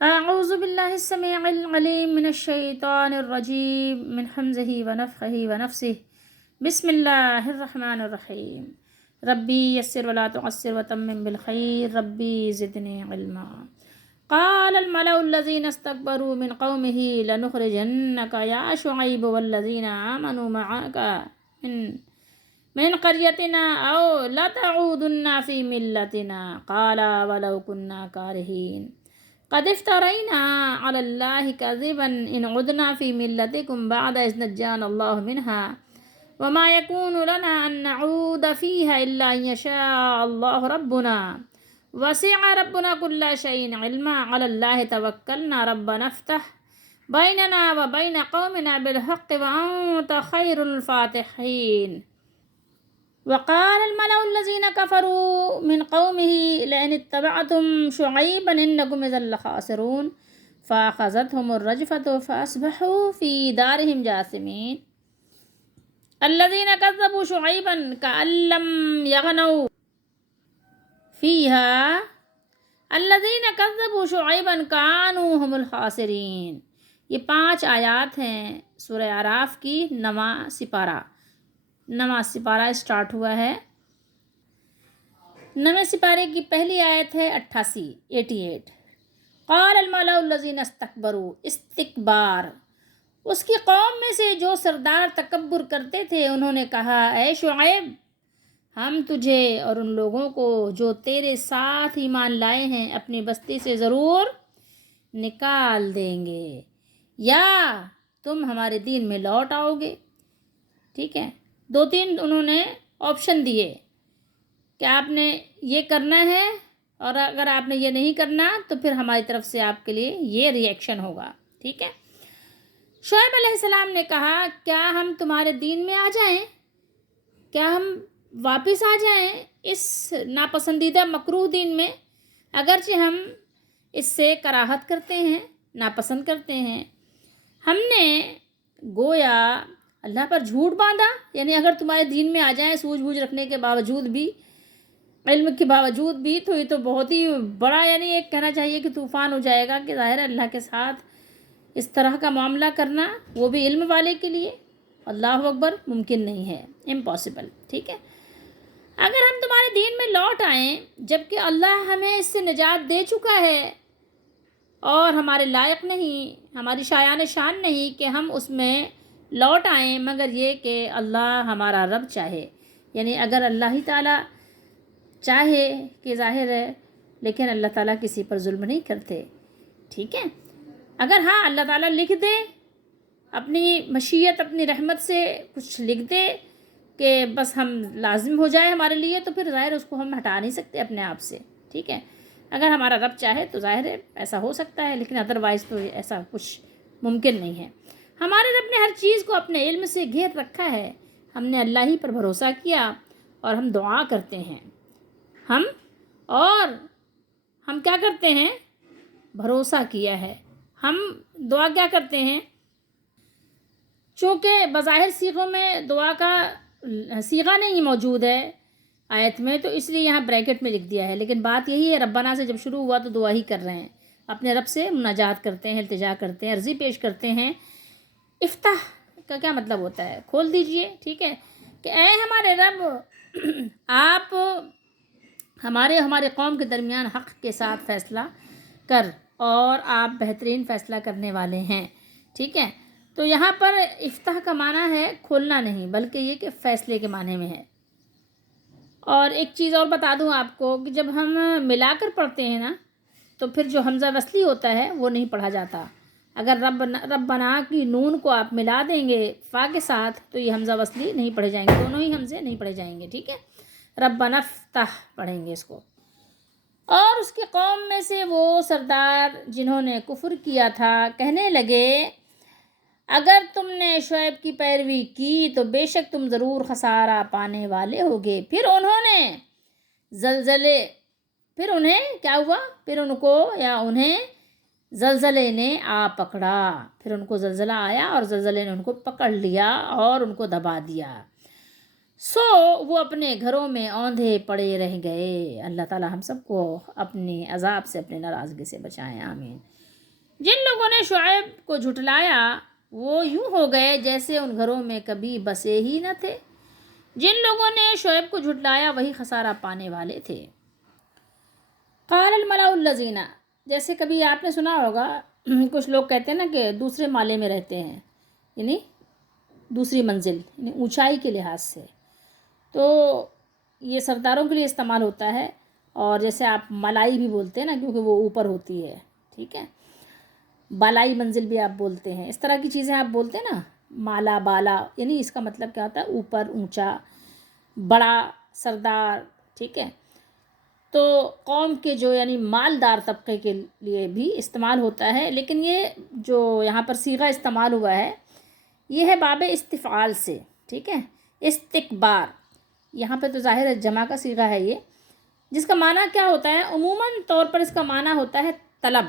اعوذ باللہ السمیع العلیم من الشیطان الرجیم من حمزہ ونفخہ ونفسہ بسم اللہ الرحمن الرحیم ربی یسر ولا تعسر وتمم بالخیر ربی زدنی علما قال الملأ الذين استكبروا من قومه لنخرجنك يا شعيب والذين آمنوا معك من قريتنا أو لتعودن في ملتنا قال ولو كنا كارهين قد افترينا على الله كذبا إن عدنا في ملتكم بعد إذ نجانا الله منها وما يكون لنا أن نعود فيها إلا أن يشاء الله ربنا وسع ربنا كل شيء علما على الله توكلنا ربنا افتح بيننا وبين قومنا بالحق وأنت خير الفاتحين وقال الملأ الذين كفروا من قومه لئن اتبعتم شعيبا إنكم إذا لخاسرون فأخذتهم الرجفة فأصبحوا في دارهم جاثمين الذين كذبوا شعيبا كأن لم يغنوا فيها الذين كذبوا شعيبا كانوا هم الخاسرين. یہ 5 آیات ہیں سورہ اعراف کی 9واں سپارہ اسٹارٹ ہوا ہے. 9ویں سپارے کی پہلی آیت ہے 88. قال الملأ الذين استكبروا، استکبار، اس کی قوم میں سے جو سردار تکبر کرتے تھے انہوں نے کہا اے شعیب ہم تجھے اور ان لوگوں کو جو تیرے ساتھ ایمان لائے ہیں اپنی بستی سے ضرور نکال دیں گے یا تم ہمارے دین میں لوٹ آؤ گے. ٹھیک ہے، 2-3 انہوں نے آپشن دیے کہ آپ نے یہ کرنا ہے اور اگر آپ نے یہ نہیں کرنا تو پھر ہماری طرف سے آپ کے لیے یہ ری ایکشن ہوگا. ٹھیک ہے، شعیب علیہ السلام نے کہا کیا ہم تمہارے دین میں آ جائیں، کیا ہم واپس آ جائیں اس ناپسندیدہ مکروہ دین میں، اگرچہ ہم اس سے کراہت کرتے ہیں، ناپسند کرتے ہیں. ہم نے گویا اللہ پر جھوٹ باندھا، یعنی اگر تمہارے دین میں آ جائیں سوجھ بوجھ رکھنے کے باوجود بھی، علم کے باوجود بھی، تو یہ تو بہت ہی بڑا، یعنی ایک کہنا چاہیے کہ طوفان ہو جائے گا. کہ ظاہر ہے اللہ کے ساتھ اس طرح کا معاملہ کرنا وہ بھی علم والے کے لیے اللہ اکبر ممکن نہیں ہے، امپاسبل. ٹھیک ہے، اگر ہم تمہارے دین میں لوٹ آئیں جبکہ اللہ ہمیں اس سے نجات دے چکا ہے اور ہمارے لائق نہیں، ہماری شایان شان نہیں کہ ہم اس میں لوٹ آئیں، مگر یہ کہ اللہ ہمارا رب چاہے. یعنی اگر اللہ ہی تعالیٰ چاہے کہ ظاہر ہے، لیکن اللہ تعالیٰ کسی پر ظلم نہیں کرتے. ٹھیک ہے، اگر ہاں اللہ تعالیٰ لکھ دے اپنی مشیت اپنی رحمت سے کچھ لکھ دے کہ بس ہم لازم ہو جائے ہمارے لیے، تو پھر ظاہر اس کو ہم ہٹا نہیں سکتے اپنے آپ سے. ٹھیک ہے، اگر ہمارا رب چاہے تو ظاہر ہے ایسا ہو سکتا ہے، لیکن ادروائز تو ایسا کچھ ممکن نہیں ہے. ہمارے رب نے ہر چیز کو اپنے علم سے گھیر رکھا ہے. ہم نے اللہ ہی پر بھروسہ کیا اور ہم دعا کرتے ہیں. ہم کیا کرتے ہیں؟ بھروسہ کیا ہے. ہم دعا کیا کرتے ہیں؟ چونکہ بظاہر صیغوں میں دعا کا صیغہ نہیں موجود ہے آیت میں، تو اس لیے یہاں بریکٹ میں لکھ دیا ہے. لیکن بات یہی ہے ربنا سے جب شروع ہوا تو دعا ہی کر رہے ہیں، اپنے رب سے مناجات کرتے ہیں، التجا کرتے ہیں، عرضی پیش کرتے ہیں. افتح کا کیا مطلب ہوتا ہے؟ کھول دیجئے. ٹھیک ہے، کہ اے ہمارے رب آپ ہمارے قوم کے درمیان حق کے ساتھ فیصلہ کر، اور آپ بہترین فیصلہ کرنے والے ہیں. ٹھیک ہے، تو یہاں پر افتح کا معنی ہے کھولنا نہیں، بلکہ یہ کہ فیصلے کے معنی میں ہے. اور ایک چیز اور بتا دوں آپ کو کہ جب ہم ملا کر پڑھتے ہیں نا تو پھر جو حمزہ وصلی ہوتا ہے وہ نہیں پڑھا جاتا. اگر ربنا کی نون کو آپ ملا دیں گے فا کے ساتھ تو یہ حمزہ وصلی نہیں پڑھے جائیں گے، دونوں ہی حمزے نہیں پڑھے جائیں گے. ٹھیک ہے، ربنا افتح پڑھیں گے اس کو. اور اس کی قوم میں سے وہ سردار جنہوں نے کفر کیا تھا کہنے لگے اگر تم نے شعیب کی پیروی کی تو بے شک تم ضرور خسارہ پانے والے ہوگے. پھر انہیں کیا ہوا؟ پھر ان کو یا انہیں زلزلے نے آ پکڑا. پھر ان کو زلزلہ آیا اور زلزلے نے ان کو پکڑ لیا اور ان کو دبا دیا. سو وہ اپنے گھروں میں اوندھے پڑے رہ گئے۔ اللہ تعالیٰ ہم سب کو اپنے عذاب سے، اپنے ناراضگی سے بچائیں، آمین۔ جن لوگوں نے شعیب کو جھٹلایا وہ یوں ہو گئے جیسے ان گھروں میں کبھی بسے ہی نہ تھے۔ جن لوگوں نے شعیب کو جھٹلایا وہی خسارہ پانے والے تھے۔ قال الملأ الذین، جیسے کبھی آپ نے سنا ہوگا کچھ لوگ کہتے ہیں نا کہ دوسرے مالے میں رہتے ہیں، یعنی دوسری منزل، یعنی اونچائی کے لحاظ سے، تو یہ سرداروں کے لیے استعمال ہوتا ہے۔ اور جیسے آپ ملائی بھی بولتے ہیں نا، کیونکہ وہ اوپر ہوتی ہے، ٹھیک ہے، بالائی منزل بھی آپ بولتے ہیں، اس طرح کی چیزیں آپ بولتے ہیں نا، مالا بالا، یعنی اس کا مطلب کیا ہوتا ہے؟ اوپر، اونچا، بڑا، سردار، ٹھیک ہے۔ تو قوم کے جو یعنی مالدار طبقے کے لیے بھی استعمال ہوتا ہے، لیکن یہ جو یہاں پر صیغہ استعمال ہوا ہے یہ ہے باب استفعال سے، ٹھیک ہے، استکبار۔ یہاں پہ تو ظاہر ہے جمع کا صیغہ ہے یہ، جس کا معنی کیا ہوتا ہے؟ عموماً طور پر اس کا معنی ہوتا ہے طلب،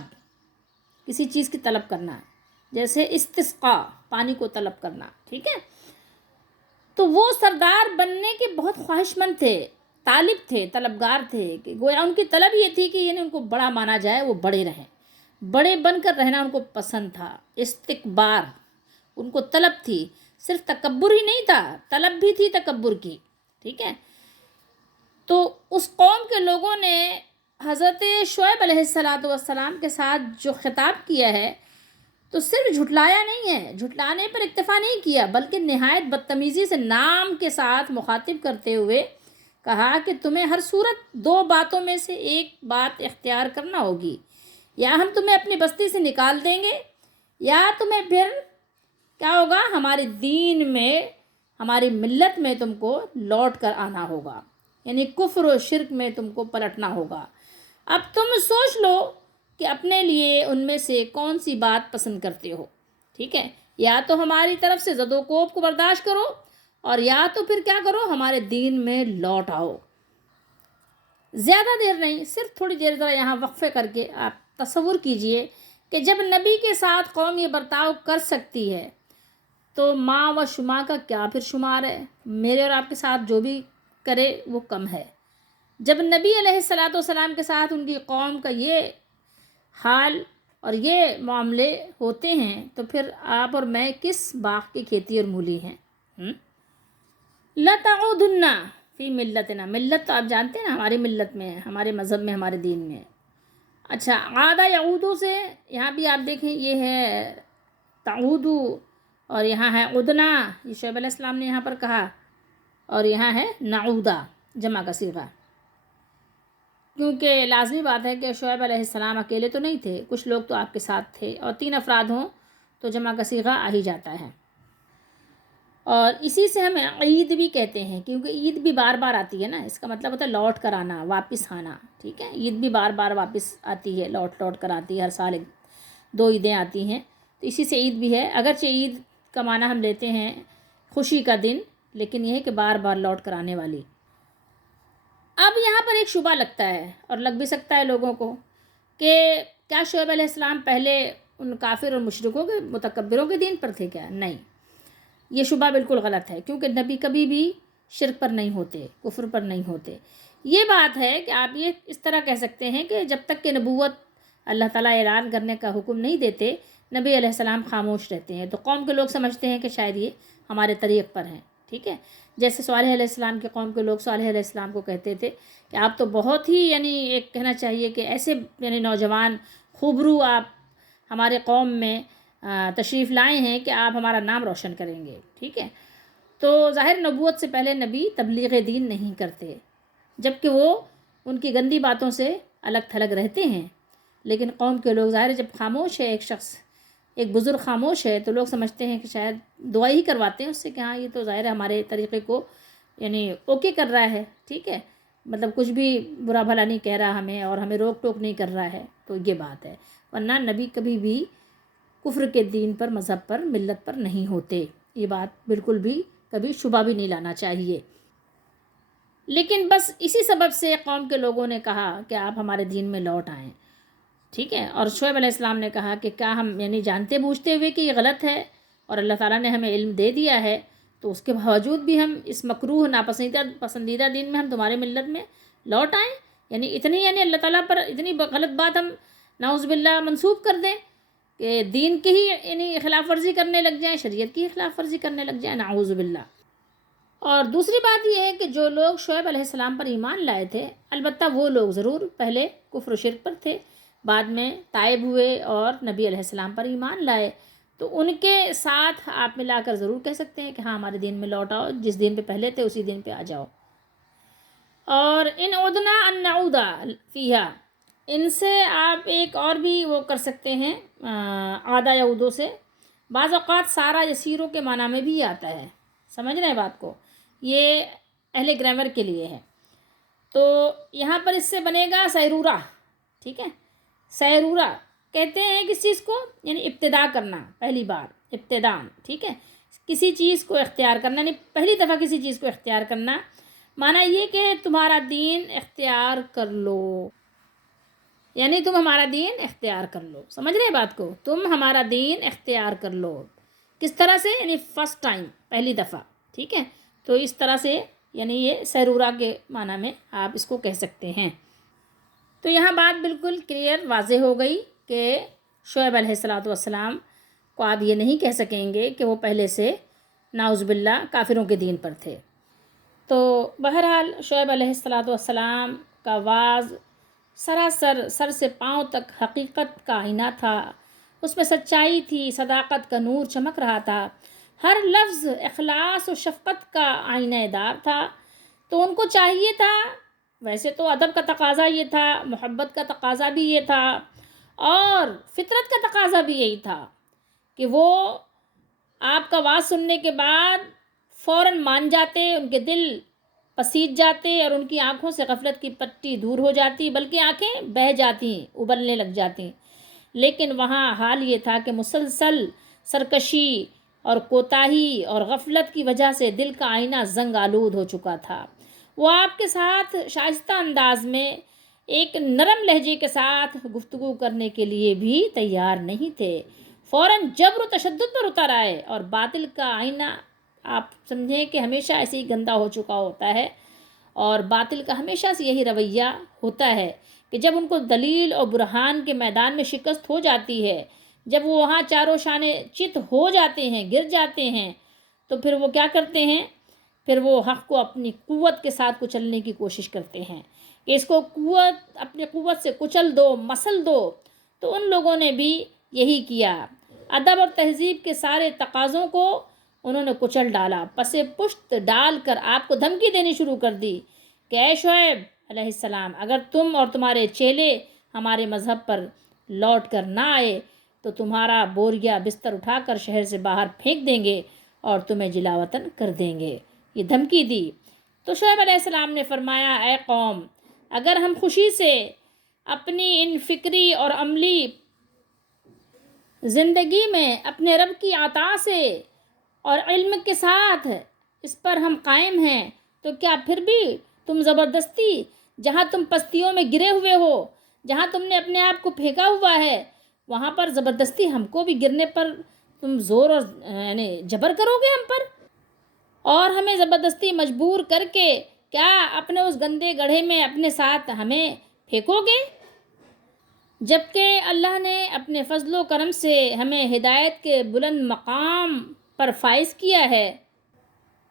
کسی چیز کی طلب کرنا، جیسے استسقاء، پانی کو طلب کرنا، ٹھیک ہے۔ تو وہ سردار بننے کے بہت خواہش مند تھے، طالب تھے، طلبگار تھے، کہ گویا ان کی طلب یہ تھی کہ یعنی ان کو بڑا مانا جائے، وہ بڑے رہیں، بڑے بن کر رہنا ان کو پسند تھا۔ استکبار ان کو طلب تھی، صرف تکبر ہی نہیں تھا، طلب بھی تھی تکبر کی، ٹھیک ہے۔ تو اس قوم کے لوگوں نے حضرت شعیب علیہ السلام کے ساتھ جو خطاب کیا ہے تو صرف جھٹلایا نہیں ہے، جھٹلانے پر اکتفا نہیں کیا، بلکہ نہایت بدتمیزی سے نام کے ساتھ مخاطب کرتے ہوئے کہا کہ تمہیں ہر صورت دو باتوں میں سے ایک بات اختیار کرنا ہوگی، یا ہم تمہیں اپنی بستی سے نکال دیں گے، یا تمہیں پھر کیا ہوگا؟ ہمارے دین میں، ہماری ملت میں تم کو لوٹ کر آنا ہوگا، یعنی کفر و شرک میں تم کو پلٹنا ہوگا۔ اب تم سوچ لو کہ اپنے لیے ان میں سے کون سی بات پسند کرتے ہو، ٹھیک ہے، یا تو ہماری طرف سے زد و کوب کو برداشت کرو، اور یا تو پھر کیا کرو؟ ہمارے دین میں لوٹ آؤ۔ زیادہ دیر نہیں، صرف تھوڑی دیر ذرا یہاں وقفے کر کے آپ تصور کیجئے کہ جب نبی کے ساتھ قوم یہ برتاؤ کر سکتی ہے تو ماں و شما کا کیا پھر شمار ہے؟ میرے اور آپ کے ساتھ جو بھی کرے وہ کم ہے۔ جب نبی علیہ السلام کے ساتھ ان کی قوم کا یہ حال اور یہ معاملے ہوتے ہیں تو پھر آپ اور میں کس باغ کی کھیتی اور مولی ہیں؟ لَتَعُودُنَّ فی ملتنا، ملت تو آپ جانتے ہیں نا، ہماری ملت میں، ہمارے مذہب میں، ہمارے دین میں۔ اچھا، عادہ یعودو سے یہاں بھی آپ دیکھیں یہ ہے تعودو، اور یہاں ہے ادنا، یہ شعیب علیہ السلام نے یہاں پر کہا، اور یہاں ہے نعودہ، جمع کا صیغہ، کیونکہ لازمی بات ہے کہ شعیب علیہ السلام اکیلے تو نہیں تھے، کچھ لوگ تو آپ کے ساتھ تھے، اور 3 افراد ہوں تو جمع کا صیغہ آ ہی جاتا ہے۔ اور اسی سے ہم عید بھی کہتے ہیں، کیونکہ عید بھی بار بار آتی ہے نا، اس کا مطلب ہوتا ہے لوٹ کر آنا، واپس آنا، ٹھیک ہے، عید بھی بار بار واپس آتی ہے، لوٹ لوٹ کر آتی ہے، ہر سال 2 عیدیں آتی ہیں، تو اسی سے عید بھی ہے۔ اگرچہ عید کا معنی ہم لیتے ہیں خوشی کا دن، لیکن یہ ہے کہ بار بار لوٹ کر آنے والی۔ اب یہاں پر ایک شبہ لگتا ہے، اور لگ بھی سکتا ہے لوگوں کو، کہ کیا شعیب علیہ السلام پہلے ان کافر اور مشرکوں کے، متکبروں کے دین پر تھے کیا؟ نہیں، یہ شبہ بالکل غلط ہے، کیونکہ نبی کبھی بھی شرک پر نہیں ہوتے، کفر پر نہیں ہوتے۔ یہ بات ہے کہ آپ یہ اس طرح کہہ سکتے ہیں کہ جب تک کہ نبوت اللہ تعالیٰ اعلان کرنے کا حکم نہیں دیتے، نبی علیہ السلام خاموش رہتے ہیں، تو قوم کے لوگ سمجھتے ہیں کہ شاید یہ ہمارے طریق پر ہیں، ٹھیک ہے۔ جیسے صالح علیہ السلام کے قوم کے لوگ صالح علیہ السلام کو کہتے تھے کہ آپ تو بہت ہی یعنی ایک کہنا چاہیے کہ ایسے یعنی نوجوان خوبرو آپ ہمارے قوم میں تشریف لائے ہیں کہ آپ ہمارا نام روشن کریں گے، ٹھیک ہے۔ تو ظاہر نبوت سے پہلے نبی تبلیغ دین نہیں کرتے، جبکہ وہ ان کی گندی باتوں سے الگ تھلگ رہتے ہیں، لیکن قوم کے لوگ ظاہر جب خاموش ہے، ایک شخص، ایک بزرگ خاموش ہے، تو لوگ سمجھتے ہیں کہ شاید دعا ہی کرواتے ہیں اس سے کہ ہاں یہ تو ظاہر ہے ہمارے طریقے کو یعنی اوکے کر رہا ہے، ٹھیک ہے، مطلب کچھ بھی برا بھلا نہیں کہہ رہا ہمیں، اور ہمیں روک ٹوک نہیں کر رہا ہے، تو یہ بات ہے۔ ورنہ نبی کبھی بھی کفر کے دین پر، مذہب پر، ملت پر نہیں ہوتے، یہ بات بالکل بھی کبھی شبہ بھی نہیں لانا چاہیے۔ لیکن بس اسی سبب سے قوم کے لوگوں نے کہا کہ آپ ہمارے دین میں لوٹ آئیں، ٹھیک ہے، اور شعیب علیہ السلام نے کہا کہ کیا ہم یعنی جانتے بوجھتے ہوئے کہ یہ غلط ہے اور اللہ تعالیٰ نے ہمیں علم دے دیا ہے تو اس کے باوجود بھی ہم اس مکروہ پسندیدہ دین میں ہم تمہارے ملت میں لوٹ آئیں. یعنی اتنی اللہ تعالیٰ پر اتنی غلط بات ہم نعوذ باللہ منسوب کر دیں کہ دین کی ہی یعنی خلاف ورزی کرنے لگ جائیں، شریعت کی خلاف ورزی کرنے لگ جائیں، نعوذ باللہ. اور دوسری بات یہ ہے کہ جو لوگ شعیب علیہ السلام پر ایمان لائے تھے، البتہ وہ لوگ ضرور پہلے کفر و شرک پر تھے، بعد میں تائب ہوئے اور نبی علیہ السلام پر ایمان لائے، تو ان کے ساتھ آپ ملا کر ضرور کہہ سکتے ہیں کہ ہاں ہمارے دین میں لوٹ آؤ، جس دین پہ پہلے تھے اسی دین پہ آ جاؤ. اور ان عدنا ان نعودا فیہا، ان سے آپ ایک اور بھی وہ کر سکتے ہیں عادہ یا عدو سے. بعض اوقات سارا یسیروں کے معنی میں بھی آتا ہے، سمجھ رہے ہیں بات کو، یہ اہل گرامر کے لیے ہے. تو یہاں پر اس سے بنے گا سیرورہ. ٹھیک ہے، سیرورہ کہتے ہیں کس چیز کو، یعنی ابتدا کرنا، پہلی بار ابتدان. ٹھیک ہے، کسی چیز کو اختیار کرنا، یعنی پہلی دفعہ کسی چیز کو اختیار کرنا، معنی یہ کہ تمہارا دین اختیار کر لو، یعنی تم ہمارا دین اختیار کر لو. سمجھ رہے ہیں بات کو، تم ہمارا دین اختیار کر لو. کس طرح سے، یعنی فرسٹ ٹائم، پہلی دفعہ. ٹھیک ہے، تو اس طرح سے یعنی یہ سیرورہ کے معنی میں آپ اس کو کہہ سکتے ہیں. تو یہاں بات بالکل کلیئر واضح ہو گئی کہ شعیب علیہ السلام کو آپ یہ نہیں کہہ سکیں گے کہ وہ پہلے سے نعوذ باللہ کافروں کے دین پر تھے. تو بہرحال شعیب علیہ السلام کا واز سراسر سر سے پاؤں تک حقیقت کا آئینہ تھا. اس میں سچائی تھی، صداقت کا نور چمک رہا تھا، ہر لفظ اخلاص و شفقت کا آئینہ دار تھا. تو ان کو چاہیے تھا، ویسے تو ادب کا تقاضا یہ تھا، محبت کا تقاضا بھی یہ تھا، اور فطرت کا تقاضا بھی یہی تھا کہ وہ آپ کا واز سننے کے بعد فوراً مان جاتے، ان کے دل پسیج جاتے اور ان کی آنکھوں سے غفلت کی پٹی دور ہو جاتی، بلکہ آنکھیں بہہ جاتی، ابلنے لگ جاتی. لیکن وہاں حال یہ تھا کہ مسلسل سرکشی اور کوتاہی اور غفلت کی وجہ سے دل کا آئینہ زنگ آلود ہو چکا تھا. وہ آپ کے ساتھ شائستہ انداز میں ایک نرم لہجے کے ساتھ گفتگو کرنے کے لیے بھی تیار نہیں تھے. فوراً جبر و تشدد پر اتر آئے، اور باطل کا آئینہ آپ سمجھیں کہ ہمیشہ ایسے ہی گندا ہو چکا ہوتا ہے، اور باطل کا ہمیشہ سے یہی رویہ ہوتا ہے کہ جب ان کو دلیل اور برہان کے میدان میں شکست ہو جاتی ہے، جب وہ وہاں چاروں شانے چت ہو جاتے ہیں، گر جاتے ہیں، تو پھر وہ کیا کرتے ہیں، پھر وہ حق کو اپنی قوت کے ساتھ کچلنے کی کوشش کرتے ہیں کہ اس کو اپنی قوت سے کچل دو، مسل دو. تو ان لوگوں نے بھی یہی کیا، ادب اور تہذیب کے سارے تقاضوں کو انہوں نے کچل ڈالا، پس پشت ڈال کر آپ کو دھمکی دینی شروع کر دی کہ اے شعیب علیہ السلام، اگر تم اور تمہارے چیلے ہمارے مذہب پر لوٹ کر نہ آئے تو تمہارا بوریا بستر اٹھا کر شہر سے باہر پھینک دیں گے اور تمہیں جلا وطن کر دیں گے. یہ دھمکی دی. تو شعیب علیہ السلام نے فرمایا، اے قوم، اگر ہم خوشی سے اپنی ان فکری اور عملی زندگی میں اپنے رب کی عطا سے اور علم کے ساتھ اس پر ہم قائم ہیں، تو کیا پھر بھی تم زبردستی، جہاں تم پستیوں میں گرے ہوئے ہو، جہاں تم نے اپنے آپ کو پھینکا ہوا ہے، وہاں پر زبردستی ہم کو بھی گرنے پر تم زور اور یعنی جبر کرو گے ہم پر، اور ہمیں زبردستی مجبور کر کے کیا اپنے اس گندے گڑھے میں اپنے ساتھ ہمیں پھینکو گے؟ جبکہ اللہ نے اپنے فضل و کرم سے ہمیں ہدایت کے بلند مقام پر فائز کیا ہے،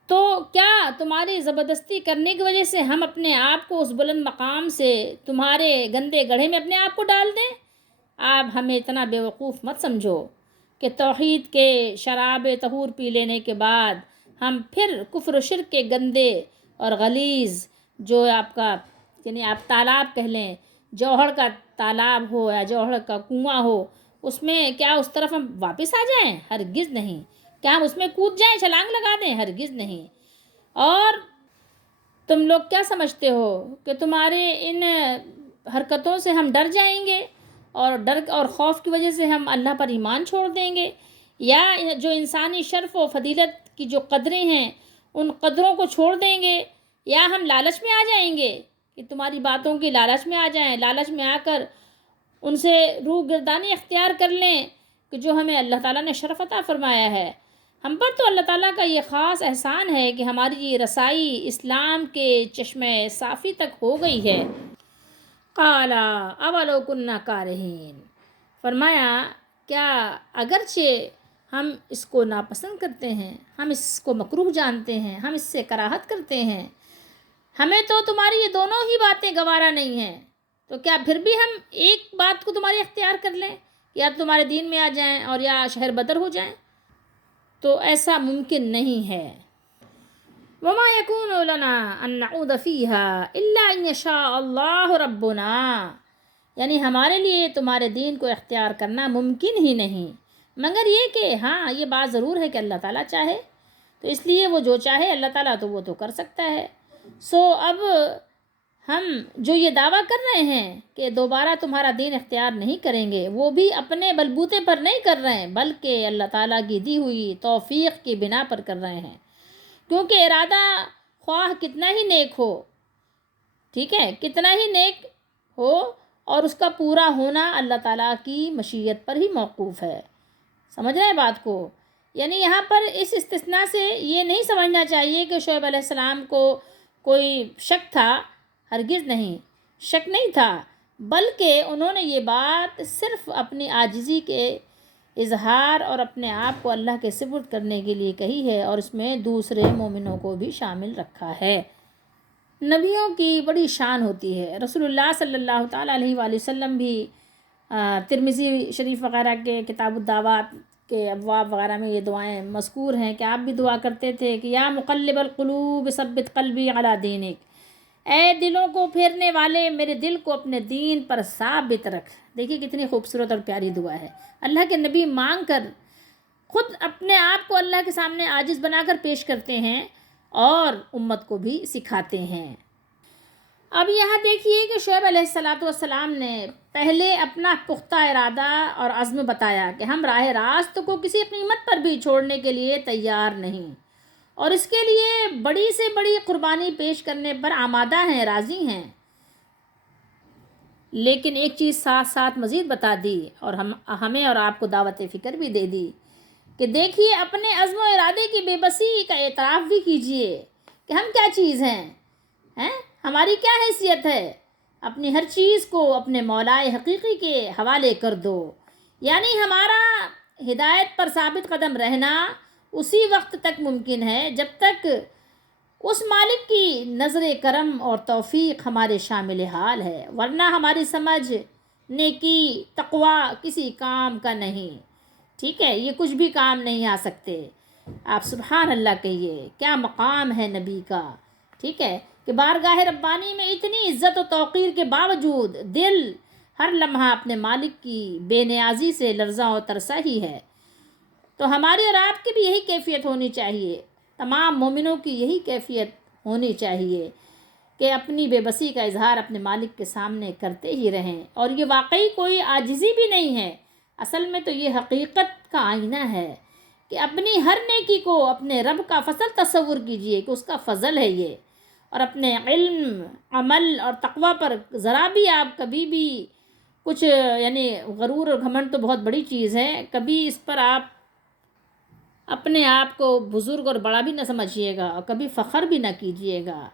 تو کیا تمہاری زبردستی کرنے کی وجہ سے ہم اپنے آپ کو اس بلند مقام سے تمہارے گندے گڑھے میں اپنے آپ کو ڈال دیں؟ آپ ہمیں اتنا بیوقوف مت سمجھو کہ توحید کے شراب طہور پی لینے کے بعد ہم پھر کفر و شرک کے گندے اور غلیظ، جو آپ کا یعنی آپ تالاب کہہ لیں، جوہر کا تالاب ہو یا جوہر کا کنواں ہو، اس میں کیا اس طرف ہم واپس آ جائیں؟ ہرگز نہیں. کیا ہم اس میں کود جائیں، چھلانگ لگا دیں؟ ہرگز نہیں. اور تم لوگ کیا سمجھتے ہو کہ تمہارے ان حرکتوں سے ہم ڈر جائیں گے اور ڈر اور خوف کی وجہ سے ہم اللہ پر ایمان چھوڑ دیں گے، یا جو انسانی شرف و فضیلت کی جو قدریں ہیں ان قدروں کو چھوڑ دیں گے، یا ہم لالچ میں آ جائیں گے کہ تمہاری باتوں کی لالچ میں آ جائیں، لالچ میں آ کر ان سے روح گردانی اختیار کر لیں کہ جو ہمیں اللہ تعالیٰ نے شرف عطا فرمایا ہے. ہم پر تو اللہ تعالیٰ کا یہ خاص احسان ہے کہ ہماری یہ رسائی اسلام کے چشمے صافی تک ہو گئی ہے۔ قال اولو کننا کارہین، فرمایا کیا اگرچہ ہم اس کو ناپسند کرتے ہیں، ہم اس کو مکروہ جانتے ہیں، ہم اس سے کراہت کرتے ہیں، ہمیں تو تمہاری یہ دونوں ہی باتیں گوارا نہیں ہیں، تو کیا پھر بھی ہم ایک بات کو تمہاری اختیار کر لیں، یا تمہارے دین میں آ جائیں اور یا شہر بدر ہو جائیں؟ تو ایسا ممکن نہیں ہے۔ وما يكون لنا ان نعود فيها الا ان يشاء اللہ ربنا، یعنی ہمارے لیے تمہارے دین کو اختیار کرنا ممکن ہی نہیں، مگر یہ کہ ہاں یہ بات ضرور ہے کہ اللہ تعالیٰ چاہے، تو اس لیے وہ جو چاہے اللہ تعالیٰ تو وہ تو کر سکتا ہے۔ اب ہم جو یہ دعویٰ کر رہے ہیں کہ دوبارہ تمہارا دین اختیار نہیں کریں گے، وہ بھی اپنے بلبوتے پر نہیں کر رہے ہیں، بلکہ اللہ تعالیٰ کی دی ہوئی توفیق کی بنا پر کر رہے ہیں، کیونکہ ارادہ خواہ کتنا ہی نیک ہو، ٹھیک ہے، کتنا ہی نیک ہو، اور اس کا پورا ہونا اللہ تعالیٰ کی مشیت پر ہی موقوف ہے۔ سمجھ رہے ہیں بات کو؟ یعنی یہاں پر اس استثناء سے یہ نہیں سمجھنا چاہیے کہ شعیب علیہ السلام کو کوئی شک تھا، ہرگز نہیں، شک نہیں تھا، بلکہ انہوں نے یہ بات صرف اپنی عاجزی کے اظہار اور اپنے آپ کو اللہ کے سپرد کرنے کے لیے کہی ہے، اور اس میں دوسرے مومنوں کو بھی شامل رکھا ہے۔ نبیوں کی بڑی شان ہوتی ہے۔ رسول اللہ صلی اللہ تعالیٰ علیہ وآلہ وسلم بھی ترمذی شریف وغیرہ کے کتاب الدعوات کے ابواب وغیرہ میں یہ دعائیں مذکور ہیں کہ آپ بھی دعا کرتے تھے کہ یا مقلب القلوب ثبت قلبی علی دینک، اے دلوں کو پھیرنے والے میرے دل کو اپنے دین پر ثابت رکھ۔ دیکھیے کتنی خوبصورت اور پیاری دعا ہے، اللہ کے نبی مانگ کر خود اپنے آپ کو اللہ کے سامنے عاجز بنا کر پیش کرتے ہیں اور امت کو بھی سکھاتے ہیں۔ اب یہاں دیکھیے کہ شعیب علیہ السلام نے پہلے اپنا پختہ ارادہ اور عزم بتایا کہ ہم راہ راست کو کسی قیمت پر بھی چھوڑنے کے لیے تیار نہیں، اور اس کے لیے بڑی سے بڑی قربانی پیش کرنے پر آمادہ ہیں، راضی ہیں۔ لیکن ایک چیز ساتھ ساتھ مزید بتا دی، اور ہمیں اور آپ کو دعوت فکر بھی دے دی کہ دیکھیے اپنے عزم و ارادے کی بے بسی کا اعتراف بھی کیجئے کہ ہم کیا چیز ہیں، ہماری کیا حیثیت ہے، اپنی ہر چیز کو اپنے مولائے حقیقی کے حوالے کر دو۔ یعنی ہمارا ہدایت پر ثابت قدم رہنا اسی وقت تک ممکن ہے جب تک اس مالک کی نظر کرم اور توفیق ہمارے شامل حال ہے، ورنہ ہماری سمجھ، نیکی، تقوی کسی کام کا نہیں، ٹھیک ہے، یہ کچھ بھی کام نہیں آ سکتے۔ آپ سبحان اللہ کہیے، کیا مقام ہے نبی کا، ٹھیک ہے، کہ بارگاہ ربانی میں اتنی عزت و توقیر کے باوجود دل ہر لمحہ اپنے مالک کی بے نیازی سے لرزاں و ترسا ہی ہے۔ تو ہماری اور آپ کی بھی یہی کیفیت ہونی چاہیے، تمام مومنوں کی یہی کیفیت ہونی چاہیے کہ اپنی بے بسی کا اظہار اپنے مالک کے سامنے کرتے ہی رہیں، اور یہ واقعی کوئی عاجزی بھی نہیں ہے، اصل میں تو یہ حقیقت کا آئینہ ہے کہ اپنی ہر نیکی کو اپنے رب کا فضل تصور کیجئے کہ اس کا فضل ہے یہ، اور اپنے علم، عمل اور تقوی پر ذرا بھی آپ کبھی بھی کچھ یعنی غرور اور گھمنڈ تو بہت بڑی چیز ہے، کبھی اس پر آپ اپنے آپ کو بزرگ اور بڑا بھی نہ سمجھیے گا، اور کبھی فخر بھی نہ کیجیے گا،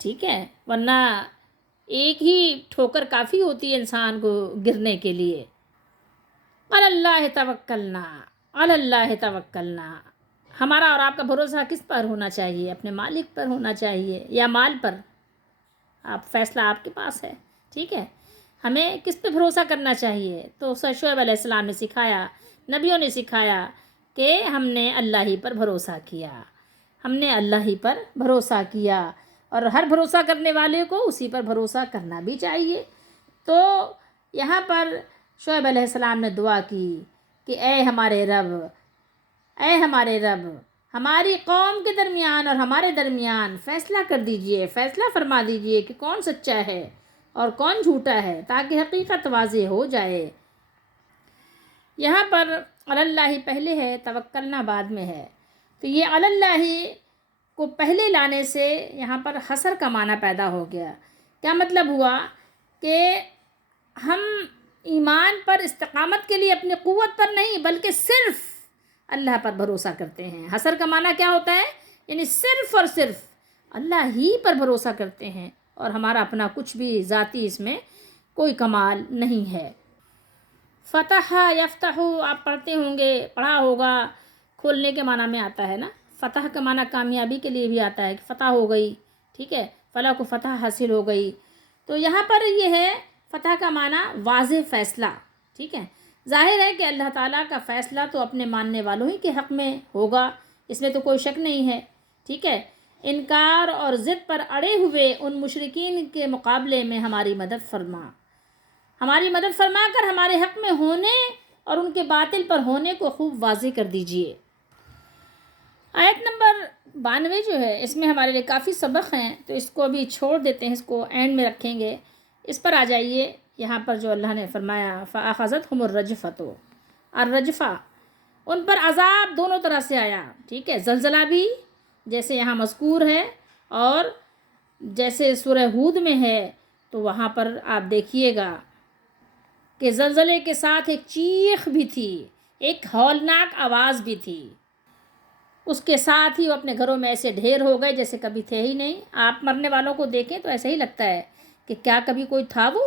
ٹھیک ہے، ورنہ ایک ہی ٹھوکر کافی ہوتی ہے انسان کو گرنے کے لیے۔ علی اللہ توکلنا، علی اللہ توکلنا، ہمارا اور آپ کا بھروسہ کس پر ہونا چاہیے؟ اپنے مالک پر ہونا چاہیے یا مال پر؟ آپ فیصلہ آپ کے پاس ہے، ٹھیک ہے، ہمیں کس پہ بھروسہ کرنا چاہیے؟ تو شعیب علیہ السلام نے سکھایا، نبیوں نے سکھایا کہ ہم نے اللہ ہی پر بھروسہ کیا، ہم نے اللہ ہی پر بھروسہ کیا، اور ہر بھروسہ کرنے والے کو اسی پر بھروسہ کرنا بھی چاہیے۔ تو یہاں پر شعیب علیہ السلام نے دعا کی کہ اے ہمارے رب، اے ہمارے رب، ہماری قوم کے درمیان اور ہمارے درمیان فیصلہ کر دیجئے، فیصلہ فرما دیجئے کہ کون سچا ہے اور کون جھوٹا ہے، تاکہ حقیقت واضح ہو جائے۔ یہاں پر علی اللہ پہلے ہے، توکلنا بعد میں ہے، تو یہ علی اللہ کو پہلے لانے سے یہاں پر حصر کا معنی پیدا ہو گیا۔ کیا مطلب ہوا کہ ہم ایمان پر استقامت کے لیے اپنی قوت پر نہیں بلکہ صرف اللہ پر بھروسہ کرتے ہیں۔ حسر کا معنی کیا ہوتا ہے؟ یعنی صرف اور صرف اللہ ہی پر بھروسہ کرتے ہیں، اور ہمارا اپنا کچھ بھی ذاتی اس میں کوئی کمال نہیں ہے۔ فتح یفتح آپ پڑھتے ہوں گے، پڑھا ہوگا، کھولنے کے معنی میں آتا ہے نا۔ فتح کا معنی کامیابی کے لیے بھی آتا ہے کہ فتح ہو گئی، ٹھیک ہے، فلاں کو فتح حاصل ہو گئی۔ تو یہاں پر یہ ہے فتح کا معنی واضح فیصلہ، ٹھیک ہے۔ ظاہر ہے کہ اللہ تعالیٰ کا فیصلہ تو اپنے ماننے والوں ہی کے حق میں ہوگا، اس میں تو کوئی شک نہیں ہے، ٹھیک ہے۔ انکار اور ضد پر اڑے ہوئے ان مشرکین کے مقابلے میں ہماری مدد فرما کر ہمارے حق میں ہونے اور ان کے باطل پر ہونے کو خوب واضح کر دیجئے۔ آیت نمبر 92 جو ہے، اس میں ہمارے لیے کافی سبق ہیں، تو اس کو ابھی چھوڑ دیتے ہیں، اس کو اینڈ میں رکھیں گے۔ اس پر آ جائیے، یہاں پر جو اللہ نے فرمایا فَأَخَذَتْهُمُ الرَّجْفَةُ، الرجفہ، ان پر عذاب دونوں طرح سے آیا، ٹھیک ہے، زلزلہ بھی جیسے یہاں مذکور ہے، اور جیسے سورہ ہود میں ہے، تو وہاں پر آپ دیکھیے گا کہ زلزلے کے ساتھ ایک چیخ بھی تھی، ایک ہولناک آواز بھی تھی، اس کے ساتھ ہی وہ اپنے گھروں میں ایسے ڈھیر ہو گئے جیسے کبھی تھے ہی نہیں۔ آپ مرنے والوں کو دیکھیں تو ایسا ہی لگتا ہے کہ کیا کبھی کوئی تھا وہ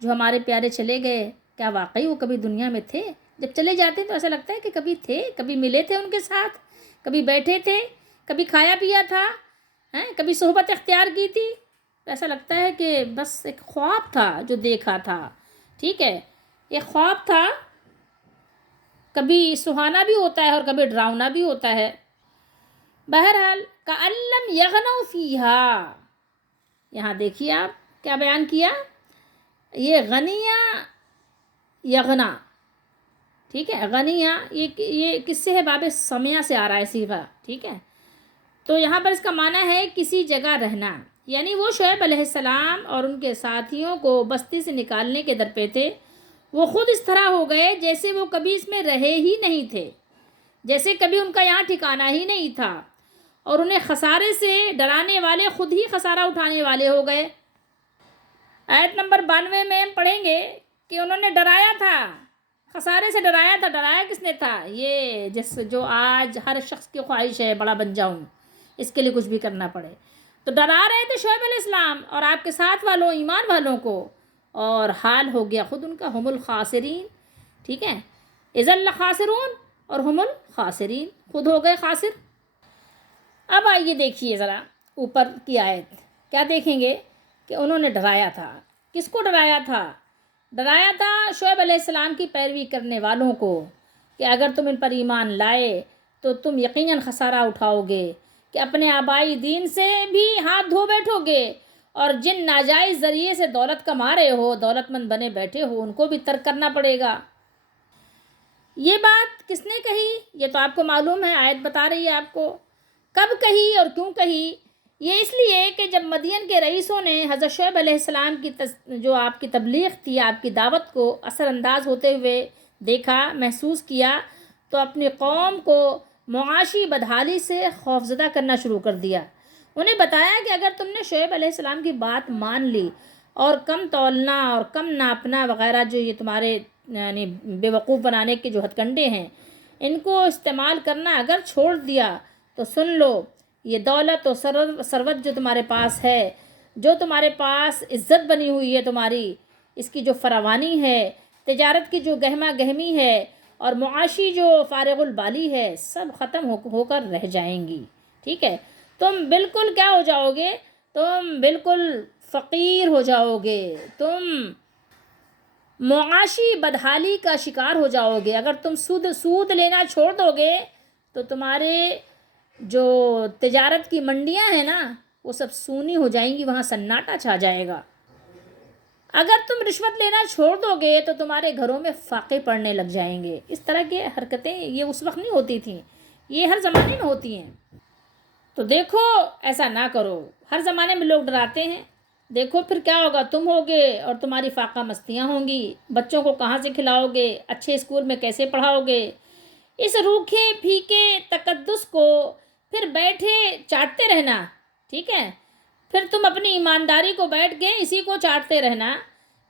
جو ہمارے پیارے چلے گئے، کیا واقعی وہ کبھی دنیا میں تھے؟ جب چلے جاتے ہیں تو ایسا لگتا ہے کہ کبھی تھے، کبھی ملے تھے ان کے ساتھ، کبھی بیٹھے تھے، کبھی کھایا پیا تھا، کبھی صحبت اختیار کی تھی۔ ایسا لگتا ہے کہ بس ایک خواب تھا جو دیکھا تھا، ٹھیک ہے، ایک خواب تھا، کبھی سہانا بھی ہوتا ہے اور کبھی ڈراؤنا بھی ہوتا ہے۔ بہرحال کأن لم یغنوا فیہا، یہاں دیکھیے آپ کیا بیان کیا، یہ غنیہ یغنا، ٹھیک ہے، غنیہ یہ کس سے ہے؟ باب سمیہ سے آ رہا ہے صیغہ، ٹھیک ہے۔ تو یہاں پر اس کا معنی ہے کسی جگہ رہنا، یعنی وہ شعیب علیہ السلام اور ان کے ساتھیوں کو بستی سے نکالنے کے در پہ تھے، وہ خود اس طرح ہو گئے جیسے وہ کبھی اس میں رہے ہی نہیں تھے، جیسے کبھی ان کا یہاں ٹھکانہ ہی نہیں تھا، اور انہیں خسارے سے ڈرانے والے خود ہی خسارہ اٹھانے والے ہو گئے۔ آیت نمبر 92 میں ہم پڑھیں گے کہ انہوں نے ڈرایا تھا، خسارے سے ڈرایا تھا۔ ڈرایا کس نے تھا؟ یہ جو آج ہر شخص کی خواہش ہے بڑا بن جاؤں، اس کے لیے کچھ بھی کرنا پڑے، تو ڈرا رہے تھے شعیب علیہ السلام اور آپ کے ساتھ والوں، ایمان والوں کو، اور حال ہو گیا خود ان کا ہم الخاسرین، ٹھیک ہے، اذا لخاسرون اور ہم الخاسرین، خود ہو گئے خاسر۔ اب آئیے دیکھیے ذرا اوپر کی آیت، کیا دیکھیں گے کہ انہوں نے ڈرایا تھا، کس کو ڈرایا تھا؟ ڈرایا تھا شعیب علیہ السلام کی پیروی کرنے والوں کو کہ اگر تم ان پر ایمان لائے تو تم یقیناً خسارہ اٹھاؤ گے، کہ اپنے آبائی دین سے بھی ہاتھ دھو بیٹھو گے، اور جن ناجائز ذریعے سے دولت کما رہے ہو، دولت مند بنے بیٹھے ہو، ان کو بھی ترک کرنا پڑے گا۔ یہ بات کس نے کہی؟ یہ تو آپ کو معلوم ہے، آیت بتا رہی ہے آپ کو کب کہی اور کیوں کہی۔ یہ اس لیے کہ جب مدین کے رئیسوں نے حضرت شعیب علیہ السلام کی جو آپ کی تبلیغ تھی، آپ کی دعوت کو اثر انداز ہوتے ہوئے دیکھا، محسوس کیا، تو اپنی قوم کو معاشی بدحالی سے خوفزدہ کرنا شروع کر دیا۔ انہیں بتایا کہ اگر تم نے شعیب علیہ السلام کی بات مان لی اور کم تولنا اور کم ناپنا وغیرہ جو یہ تمہارے یعنی بیوقوف بنانے کے جو ہتھ کنڈے ہیں، ان کو استعمال کرنا اگر چھوڑ دیا تو سن لو، یہ دولت و ثروت جو تمہارے پاس ہے، جو تمہارے پاس عزت بنی ہوئی ہے تمہاری، اس کی جو فراوانی ہے، تجارت کی جو گہما گہمی ہے، اور معاشی جو فارغ البالی ہے، سب ختم ہو کر رہ جائیں گی، ٹھیک ہے۔ تم بالکل کیا ہو جاؤ گے؟ تم بالکل فقیر ہو جاؤ گے، تم معاشی بدحالی کا شکار ہو جاؤ گے۔ اگر تم سود لینا چھوڑ دو گے تو تمہارے جو تجارت کی منڈیاں ہیں نا، وہ سب سونی ہو جائیں گی، وہاں سناٹا چھا جائے گا۔ اگر تم رشوت لینا چھوڑ دو گے تو تمہارے گھروں میں فاقے پڑنے لگ جائیں گے۔ اس طرح کی حرکتیں یہ اس وقت نہیں ہوتی تھیں، یہ ہر زمانے میں ہوتی ہیں۔ تو دیکھو ایسا نہ کرو، ہر زمانے میں لوگ ڈراتے ہیں، دیکھو پھر کیا ہوگا، تم ہوگے اور تمہاری فاقہ مستیاں ہوں گی، بچوں کو کہاں سے کھلاؤ گے، اچھے اسکول میں کیسے پڑھاؤ گے، اس روکھے پھیکے تقدس کو پھر بیٹھے چاٹتے رہنا، ٹھیک ہے، پھر تم اپنی ایمانداری کو بیٹھ کے اسی کو چاٹتے رہنا،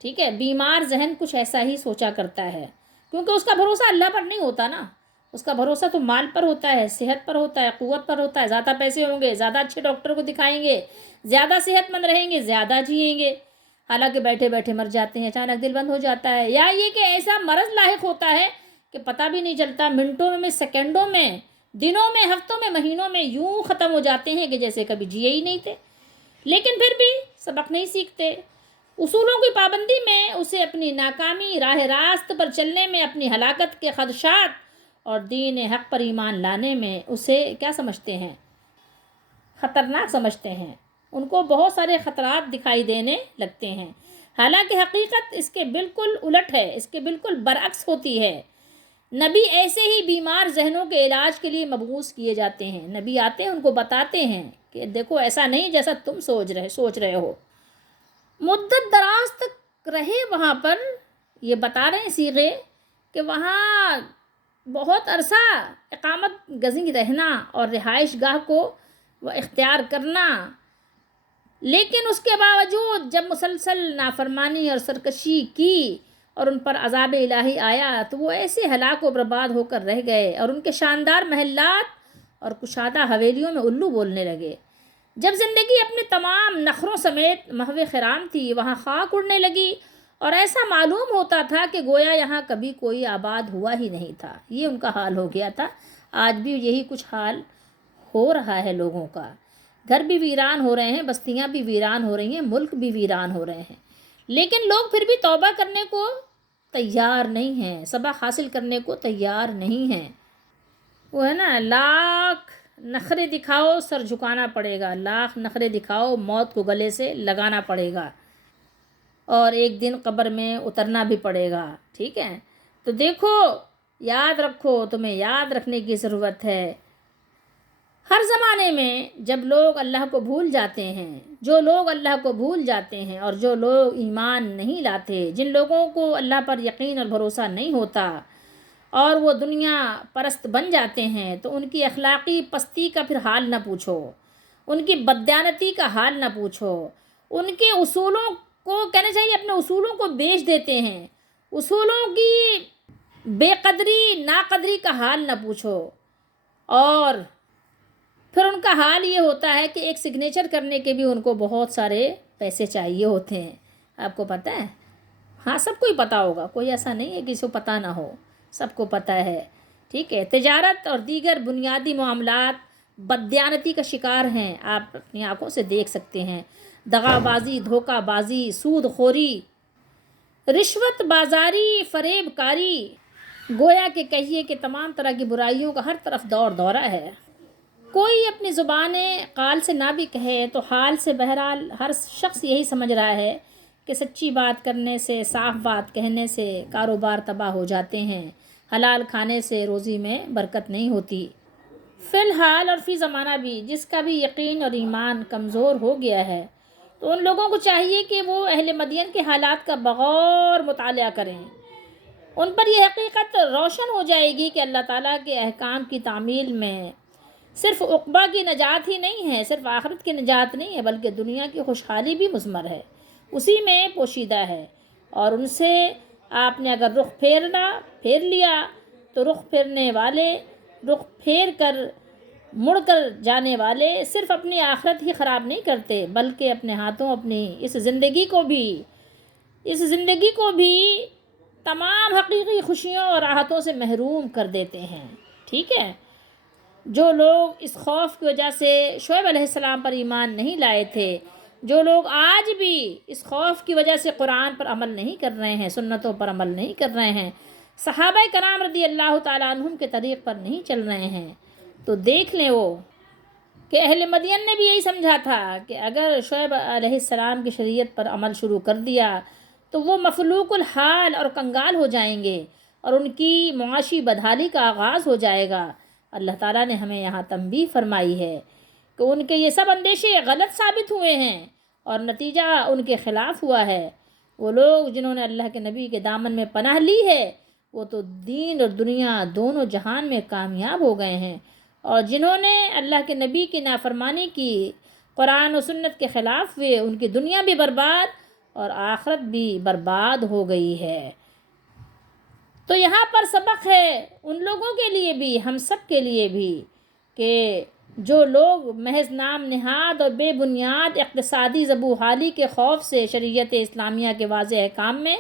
ٹھیک ہے۔ بیمار ذہن کچھ ایسا ہی سوچا کرتا ہے، کیونکہ اس کا بھروسہ اللہ پر نہیں ہوتا نا، اس کا بھروسہ تو مال پر ہوتا ہے، صحت پر ہوتا ہے، قوت پر ہوتا ہے، زیادہ پیسے ہوں گے، زیادہ اچھے ڈاکٹر کو دکھائیں گے، زیادہ صحت مند رہیں گے، زیادہ جئیں گے، حالانکہ بیٹھے بیٹھے مر جاتے ہیں، اچانک دل بند ہو جاتا ہے، یا یہ کہ ایسا مرض لاحق ہوتا ہے کہ پتہ بھی نہیں چلتا، منٹوں میں، سیکنڈوں میں، دنوں میں، ہفتوں میں، مہینوں میں یوں ختم ہو جاتے ہیں کہ جیسے کبھی جیے ہی نہیں تھے، لیکن پھر بھی سبق نہیں سیکھتے۔ اصولوں کی پابندی میں اسے اپنی ناکامی، راہ راست پر چلنے میں اپنی ہلاکت کے خدشات اور دین حق پر ایمان لانے میں اسے کیا سمجھتے ہیں؟ خطرناک سمجھتے ہیں۔ ان کو بہت سارے خطرات دکھائی دینے لگتے ہیں، حالانکہ حقیقت اس کے بالکل الٹ ہے، اس کے بالکل برعکس ہوتی ہے۔ نبی ایسے ہی بیمار ذہنوں کے علاج کے لیے مبعوث کیے جاتے ہیں، نبی آتے ہیں، ان کو بتاتے ہیں کہ دیکھو ایسا نہیں جیسا تم سوچ رہے ہو، مدت دراز تک رہے وہاں پر، یہ بتا رہے ہیں صیغے کہ وہاں بہت عرصہ اقامت گزین رہنا اور رہائش گاہ کو وہ اختیار کرنا، لیکن اس کے باوجود جب مسلسل نافرمانی اور سرکشی کی اور ان پر عذاب الہی آیا تو وہ ایسے ہلاک و برباد ہو کر رہ گئے اور ان کے شاندار محلات اور کشادہ حویلیوں میں الو بولنے لگے۔ جب زندگی اپنے تمام نخروں سمیت محو خرام تھی، وہاں خاک اڑنے لگی اور ایسا معلوم ہوتا تھا کہ گویا یہاں کبھی کوئی آباد ہوا ہی نہیں تھا۔ یہ ان کا حال ہو گیا تھا۔ آج بھی یہی کچھ حال ہو رہا ہے لوگوں کا، گھر بھی ویران ہو رہے ہیں، بستیاں بھی ویران ہو رہی ہیں، ملک بھی ویران ہو رہے ہیں، لیکن لوگ پھر بھی توبہ کرنے کو تیار نہیں ہیں، سبق حاصل کرنے کو تیار نہیں ہیں۔ وہ ہے نا، لاکھ نخرے دکھاؤ سر جھکانا پڑے گا، لاکھ نخرے دکھاؤ موت کو گلے سے لگانا پڑے گا، اور ایک دن قبر میں اترنا بھی پڑے گا، ٹھیک ہے؟ تو دیکھو، یاد رکھو، تمہیں یاد رکھنے کی ضرورت ہے، ہر زمانے میں جب لوگ اللہ کو بھول جاتے ہیں، جو لوگ اللہ کو بھول جاتے ہیں اور جو لوگ ایمان نہیں لاتے، جن لوگوں کو اللہ پر یقین اور بھروسہ نہیں ہوتا اور وہ دنیا پرست بن جاتے ہیں، تو ان کی اخلاقی پستی کا پھر حال نہ پوچھو، ان کی بددیانتی کا حال نہ پوچھو، ان کے اصولوں کو کہنا چاہیے اپنے اصولوں کو بیچ دیتے ہیں، اصولوں کی بے قدری ناقدری کا حال نہ پوچھو، اور پھر ان کا حال یہ ہوتا ہے کہ ایک سگنیچر کرنے کے بھی ان کو بہت سارے پیسے چاہیے ہوتے ہیں۔ آپ کو پتہ ہے؟ ہاں، سب کو ہی پتہ ہوگا، کوئی ایسا نہیں ہے کہ کسی کو پتہ نہ ہو، سب کو پتہ ہے، ٹھیک ہے؟ تجارت اور دیگر بنیادی معاملات بددیانتی کا شکار ہیں، آپ اپنی آنکھوں سے دیکھ سکتے ہیں، دغا بازی، دھوکہ بازی، سود خوری، رشوت بازاری، فریب کاری، گویا کہ کہیے کہ تمام طرح کی برائیوں کا ہر طرف دور دورہ ہے۔ کوئی اپنی زبان قال سے نہ بھی کہے تو حال سے بہرحال ہر شخص یہی سمجھ رہا ہے کہ سچی بات کرنے سے، صاف بات کہنے سے کاروبار تباہ ہو جاتے ہیں، حلال کھانے سے روزی میں برکت نہیں ہوتی۔ فی الحال اور فی زمانہ بھی جس کا بھی یقین اور ایمان کمزور ہو گیا ہے، تو ان لوگوں کو چاہیے کہ وہ اہل مدین کے حالات کا بغور مطالعہ کریں، ان پر یہ حقیقت روشن ہو جائے گی کہ اللہ تعالیٰ کے احکام کی تعمیل میں صرف عقبہ کی نجات ہی نہیں ہے، صرف آخرت کی نجات نہیں ہے، بلکہ دنیا کی خوشحالی بھی مضمر ہے، اسی میں پوشیدہ ہے، اور ان سے آپ نے اگر پھیر لیا تو رخ پھیر کر مڑ کر جانے والے صرف اپنی آخرت ہی خراب نہیں کرتے، بلکہ اپنے ہاتھوں اپنی اس زندگی کو بھی تمام حقیقی خوشیوں اور راحتوں سے محروم کر دیتے ہیں، ٹھیک ہے؟ جو لوگ اس خوف کی وجہ سے شعیب علیہ السلام پر ایمان نہیں لائے تھے، جو لوگ آج بھی اس خوف کی وجہ سے قرآن پر عمل نہیں کر رہے ہیں، سنتوں پر عمل نہیں کر رہے ہیں، صحابہ کرام رضی اللہ تعالیٰ عنہم کے طریق پر نہیں چل رہے ہیں، تو دیکھ لیں وہ کہ اہل مدین نے بھی یہی سمجھا تھا کہ اگر شعیب علیہ السلام کی شریعت پر عمل شروع کر دیا تو وہ مفلوق الحال اور کنگال ہو جائیں گے اور ان کی معاشی بدحالی کا آغاز ہو جائے گا۔ اللہ تعالیٰ نے ہمیں یہاں تنبیہ فرمائی ہے کہ ان کے یہ سب اندیشے غلط ثابت ہوئے ہیں اور نتیجہ ان کے خلاف ہوا ہے۔ وہ لوگ جنہوں نے اللہ کے نبی کے دامن میں پناہ لی ہے، وہ تو دین اور دنیا دونوں جہان میں کامیاب ہو گئے ہیں، اور جنہوں نے اللہ کے نبی کی نافرمانی کی، قرآن و سنت کے خلاف ہوئے، ان کی دنیا بھی برباد اور آخرت بھی برباد ہو گئی ہے۔ تو یہاں پر سبق ہے ان لوگوں کے لیے بھی، ہم سب کے لیے بھی، کہ جو لوگ محض نام نہاد اور بے بنیاد اقتصادی زبوحالی کے خوف سے شریعت اسلامیہ کے واضح احکام میں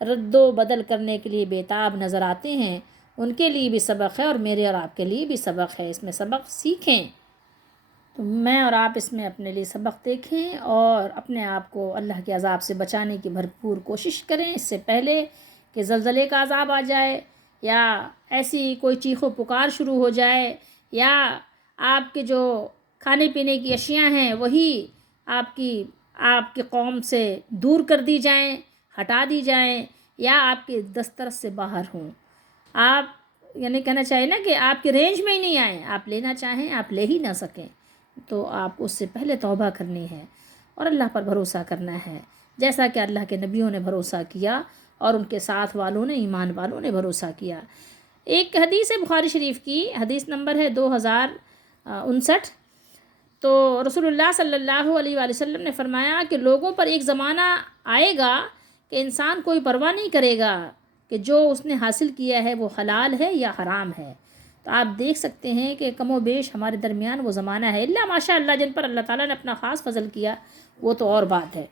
رد و بدل کرنے کے لیے بےتاب نظر آتے ہیں، ان کے لیے بھی سبق ہے، اور میرے اور آپ کے لیے بھی سبق ہے، اس میں سبق سیکھیں۔ تو میں اور آپ اس میں اپنے لیے سبق دیکھیں اور اپنے آپ کو اللہ کے عذاب سے بچانے کی بھرپور کوشش کریں، اس سے پہلے کہ زلزلے کا عذاب آ جائے، یا ایسی کوئی چیخ و پکار شروع ہو جائے، یا آپ کے جو کھانے پینے کی اشیاء ہیں وہی آپ کی قوم سے دور کر دی جائیں، ہٹا دی جائیں، یا آپ کے دسترس سے باہر ہوں۔ آپ یعنی کہنا چاہیے نا کہ آپ کے رینج میں ہی نہیں آئیں، آپ لینا چاہیں آپ لے ہی نہ سکیں، تو آپ کو اس سے پہلے توبہ کرنی ہے اور اللہ پر بھروسہ کرنا ہے، جیسا کہ اللہ کے نبیوں نے بھروسہ کیا اور ان کے ساتھ والوں نے، ایمان والوں نے بھروسہ کیا۔ ایک حدیث ہے بخاری شریف کی، حدیث نمبر ہے 2059۔ تو رسول اللہ صلی اللہ علیہ وآلہ وسلم نے فرمایا کہ لوگوں پر ایک زمانہ آئے گا کہ انسان کوئی پرواہ نہیں کرے گا کہ جو اس نے حاصل کیا ہے وہ حلال ہے یا حرام ہے۔ تو آپ دیکھ سکتے ہیں کہ کم و بیش ہمارے درمیان وہ زمانہ ہے، اللہ ماشاء اللہ جن پر اللہ تعالیٰ نے اپنا خاص فضل کیا وہ تو اور بات ہے۔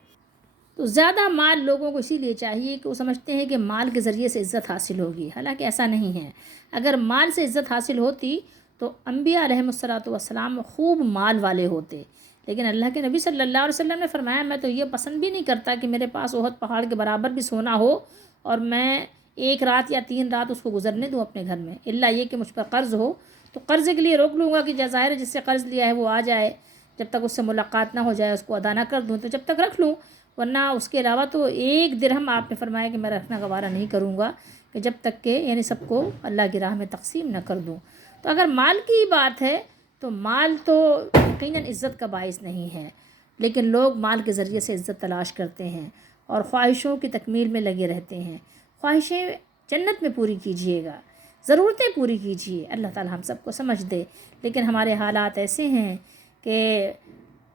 تو زیادہ مال لوگوں کو اسی لیے چاہیے کہ وہ سمجھتے ہیں کہ مال کے ذریعے سے عزت حاصل ہوگی، حالانکہ ایسا نہیں ہے۔ اگر مال سے عزت حاصل ہوتی تو انبیاء علیہم الصلاۃ والسلام خوب مال والے ہوتے، لیکن اللہ کے نبی صلی اللہ علیہ وسلم نے فرمایا میں تو یہ پسند بھی نہیں کرتا کہ میرے پاس احد پہاڑ کے برابر بھی سونا ہو اور میں 1 رات یا 3 رات اس کو گزرنے دوں اپنے گھر میں، الا یہ کہ مجھ پر قرض ہو تو قرض کے لیے روک لوں گا کہ ظاہر ہے جس سے قرض لیا ہے وہ آ جائے، جب تک اس سے ملاقات نہ ہو جائے اس کو ادا نہ کر دوں تو جب تک رکھ لوں، ورنہ اس کے علاوہ تو 1 درہم آپ نے فرمایا کہ میں رکھنا گوارہ نہیں کروں گا کہ جب تک کہ یعنی سب کو اللہ کی راہ میں تقسیم نہ کر دوں۔ تو اگر مال کی بات ہے تو مال تو یقیناً عزت کا باعث نہیں ہے، لیکن لوگ مال کے ذریعے سے عزت تلاش کرتے ہیں اور خواہشوں کی تکمیل میں لگے رہتے ہیں۔ خواہشیں جنت میں پوری کیجیے گا، ضرورتیں پوری کیجیے، اللہ تعالی ہم سب کو سمجھ دے، لیکن ہمارے حالات ایسے ہیں کہ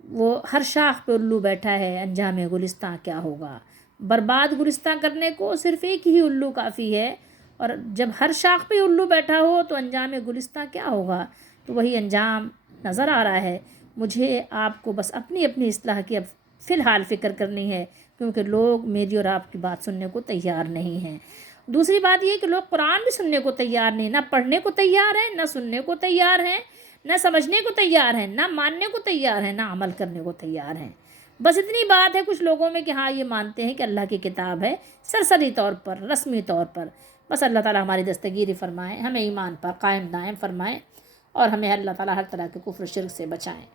وہ ہر شاخ پہ الو بیٹھا ہے، انجام گلستاں کیا ہوگا۔ برباد گلستاں کرنے کو صرف ایک ہی الو کافی ہے، اور جب ہر شاخ پہ الو بیٹھا ہو تو انجام گلستاں کیا ہوگا، تو وہی انجام نظر آ رہا ہے۔ مجھے آپ کو بس اپنی اپنی اصلاح کی اب فی الحال فکر کرنی ہے، کیونکہ لوگ میری اور آپ کی بات سننے کو تیار نہیں ہیں۔ دوسری بات یہ کہ لوگ قرآن بھی سننے کو تیار نہیں، نہ پڑھنے کو تیار ہیں، نہ سننے کو تیار ہیں، نہ سمجھنے کو تیار ہیں، نہ ماننے کو تیار ہیں، نہ عمل کرنے کو تیار ہیں۔ بس اتنی بات ہے کچھ لوگوں میں کہ ہاں یہ مانتے ہیں کہ اللہ کی کتاب ہے، سرسری طور پر، رسمی طور پر۔ بس اللہ تعالیٰ ہماری دستگیری فرمائیں، ہمیں ایمان پر قائم دائم فرمائیں، اور ہمیں اللہ تعالیٰ ہر طرح کے کفر و شرک سے بچائیں۔